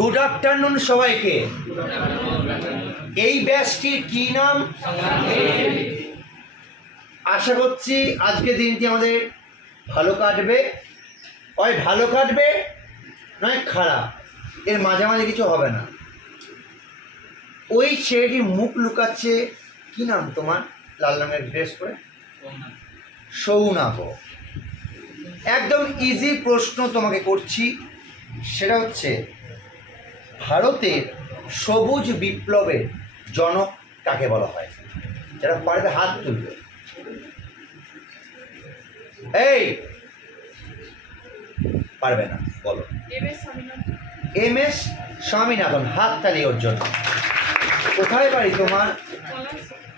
Good afternoon সবাইকে। এই ব্যাচটির কি নাম? আশা করছি আজকে দিনটি আমাদের ভালো কাটবে, হয় ভালো কাটবে নয় খারাপ, এর মাঝামাঝি কিছু হবে না। ওই ছেলেটির মুখ লুকাচ্ছে, কি নাম তোমার? লাল রঙের ড্রেস পরে সৌনাভ। একদম ইজি প্রশ্ন তোমাকে করছি, সেটা হচ্ছে ভারতের সবুজ বিপ্লবের জনক কাকে বলা হয়? যারা পারবে হাত তুলবে। এই পারবে না, বলো। M S Swaminathan. হাত তালি ওর জন্য। কোথায় বাড়ি তোমার?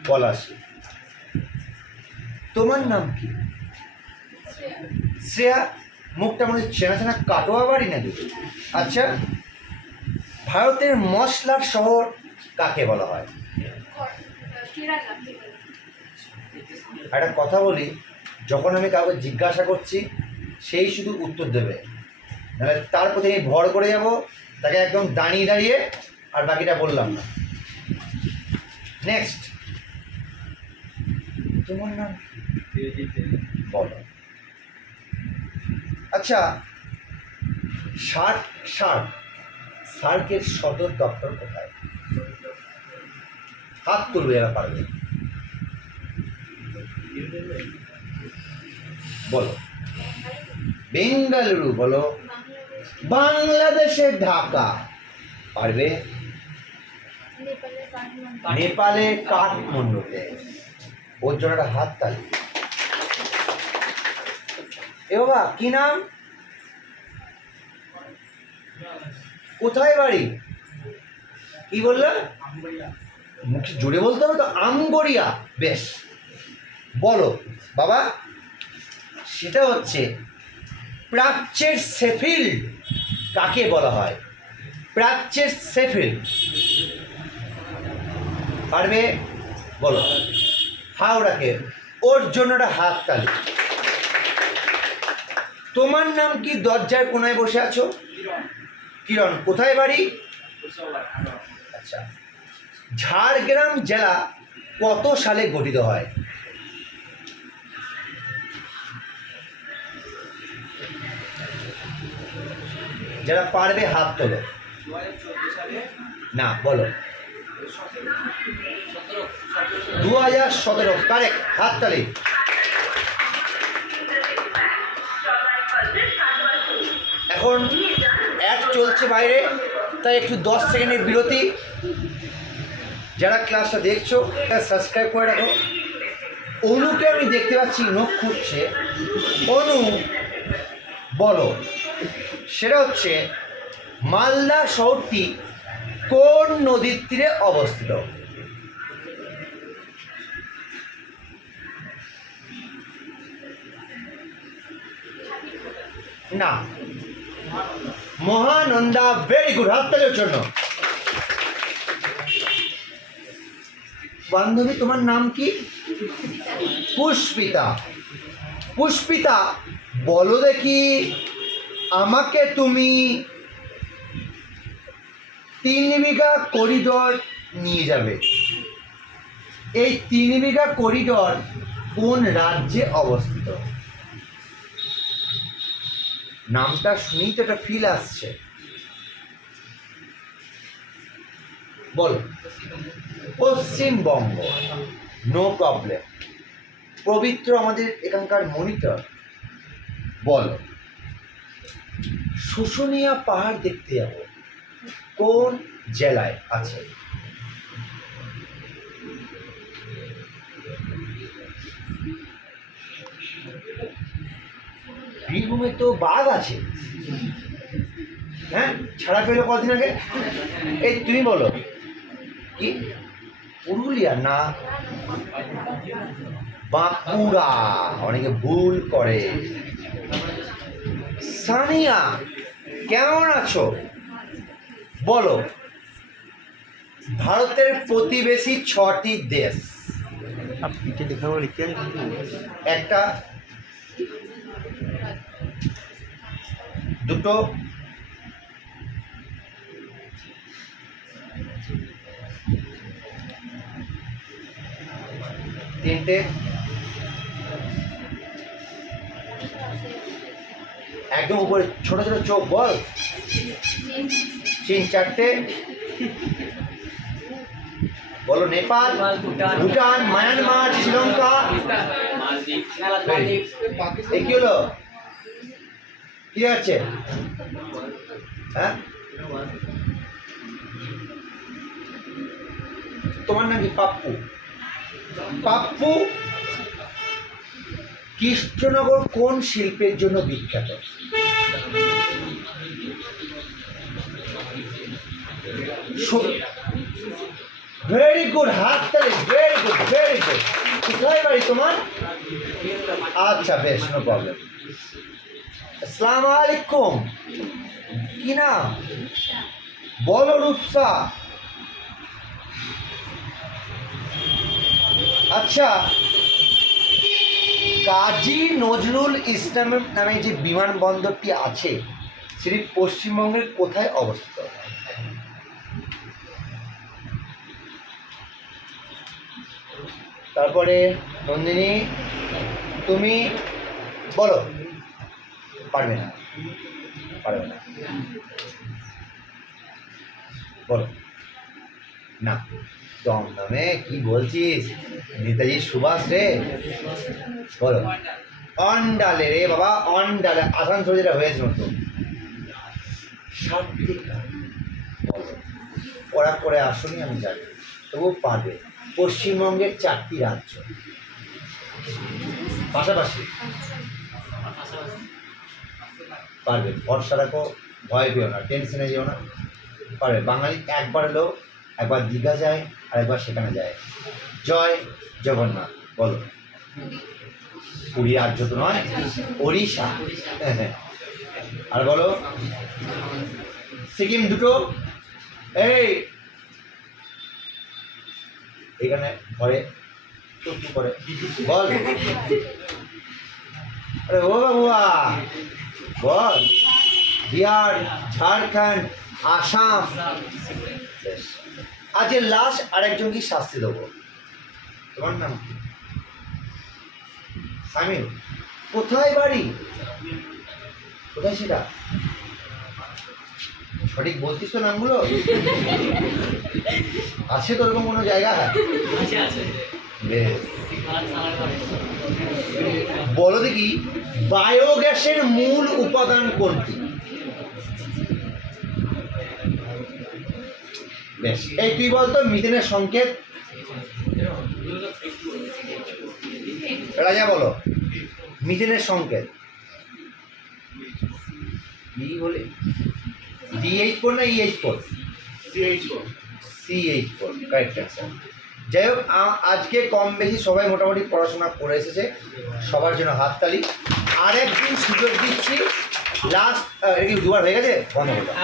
পলাশী। তোমার নাম কি? শ্রেয়া। মুখটা মনে চেনা চেনা, কাটোয়া বাড়ি নাকি? আচ্ছা, ভারতের মশলার শহর কাকে বলা হয়? একটা কথা বলি, যখন আমি কাউকে জিজ্ঞাসা করছি সেই শুধু উত্তর দেবে, নাহলে তার প্রতি আমি ভর করে যাব, তাকে একদম দাঁড়িয়ে দাঁড়িয়ে, আর বাকিটা বললাম না। নেক্সট, তোমার নাম বলো। আচ্ছা, সার্কের সদর দপ্তর কোথায়? হাত তুলবে এরা পারবে, বলো। বেঙ্গালুরু। বলো। বাংলাদেশের ঢাকা। পারবে। নেপালে কাঠমান্ডুতে। ওর জন্য একটা হাত তালি। এ বাবা, কি নাম? কোথায় বাড়ি? কি বললে? মুখে জোরে বলতে হবে তো। আমগড়িয়া। বেশ, বলো বাবা। সেটা হচ্ছে প্রাচ্যের শেফিল্ড কাকে বলা হয়? প্রাচ্যের শেফিল্ড। পারবে? বলো। হাওড়াকে। ওর জন্য একটা হাত তালি। তোমার নাম কি? দরজার কোনায় বসে আছো। কিরণ। কোথায় বাড়ি? আচ্ছা, ঝাড়গ্রাম জেলা কত সালে গঠিত হয়? যারা পারবে হাত তোলো। না, বলো। 2017। কারেক্ট, হাত তালি। এখন অ্যাড চলছে বাইরে, তাই একটু 10 সেকেন্ডের বিরতি। যারা ক্লাসটা দেখছো সাবস্ক্রাইব করে রাখো। অনুকে আমি দেখতে পাচ্ছি নখ খুঁজছে। অনু, বলো। সেটা হচ্ছে মালদা শহরটি কোন নদীর তীরে অবস্থিত? না, মহানন্দা। ভেরি গুড, হাত তালির জন্য। বান্ধবী, তোমার নাম কি? পুষ্পিতা। পুষ্পিতা, বলো দেখি, আমাকে তুমি 3 বিঘা করিডোর নিয়ে যাবে। এই 3 বিঘা করিডোর কোন রাজ্যে অবস্থিত? নামটা শুনেই তো একটা ফিল আসছে, বলো। পশ্চিমবঙ্গ। No problem. পবিত্র আমাদের এখানকার মনিটর। বলো। শুশুনিয়া পাহাড় দেখতে যাব, কোন জেলায় আছে? বীরভূমে তো বাঘ আছে। হ্যাঁ, ছাড়া পেলো কদিন আগে। এই তুমি বলো। কি? পুরুলিয়া না, বাঁকুড়া। অনেকে ভুল করে। সানিয়া, কেমন আছো? বলো। ভারতের প্রতিবেশী 6টি দেশ। একটা, দুটো, তিনটে, একদম উপরে ছোট ছোট চোখ, বল। চীন চারটে, বলো। নেপাল, ভুটান, মায়ানমার, শ্রীলঙ্কা। এ কি হলো, কি আছে? হ্যাঁ, তোমার নাকি পাপ্পু? পাপ্পু কৃষ্ণনগর কোন শিল্পের জন্য বিখ্যাত? ভেরি গুড, হাত তালি, ভেরি গুড, ভেরি গুড। কোথায় বাড়ি তোমার? আচ্ছা, বেশ, নো প্রবলেম। আসসালামু আলাইকুম, কি নাম? বলো। রূপসা। আচ্ছা, কাজী নজরুল ইসলাম নামে যে বিমানবন্দরটি আছে সেটি পশ্চিমবঙ্গের কোথায় অবস্থিত? তারপরে নন্দিনী, তুমি বলো। পারবে না, পারবে না, বলো না। দমদমে কি বলছিস? নেতাজি সুভাষ রে, বলো। অন্ডালে রে বাবা, অন্ডালে। আসানসোল যেটা হয়েছে নতুন। ওরা করে আসুনি, আমি জানি, তবু পারবে। পশ্চিমবঙ্গের 4টি রাজ্য পাশাপাশি, পারবে। ভরসা রাখো, ভয় পেও না, টেনশনে যেও না, পারবে। বাঙালি একবার হলেও একবার দীঘা যায় আর একবার সেখানে যায়। জয় জগন্নাথ, বলো। পুরী রাজ্য তো নয়, ওড়িশা। আর বলো। সিকিম দুটো, এই এখানে ঘরে কি করে, বল। আরে ও বাবুয়া, বল। বিহার, ঝাড়খণ্ড, আসাম। আজকে লাস্ট আরেকজন কি শাস্তি দেবো। তোমার নাম কি? সামিল। কোথায় বাড়ি? কোথায় সেটা? সঠিক বলছিস তো নামগুলো? আছে তো ওরকম কোনো জায়গা? বেশ, বলো দেখি, বায়োগ্যাসের মূল উপাদান কোনটি? বেশ, এই তুই বলতো মিথেনের সংকেত। রাজা বলো, মিথেনের সংকেত। বি বলে DH4 না EH4? CH4, correct answer. যাই হোক, আজকে কম বেশি সবাই মোটামুটি পড়াশোনা করে এসেছে, সবার জন্য হাততালি। আর একদিন সুযোগ দিচ্ছি, লাস্ট, দুবার হয়ে গেছে, বন্ধ করলাম।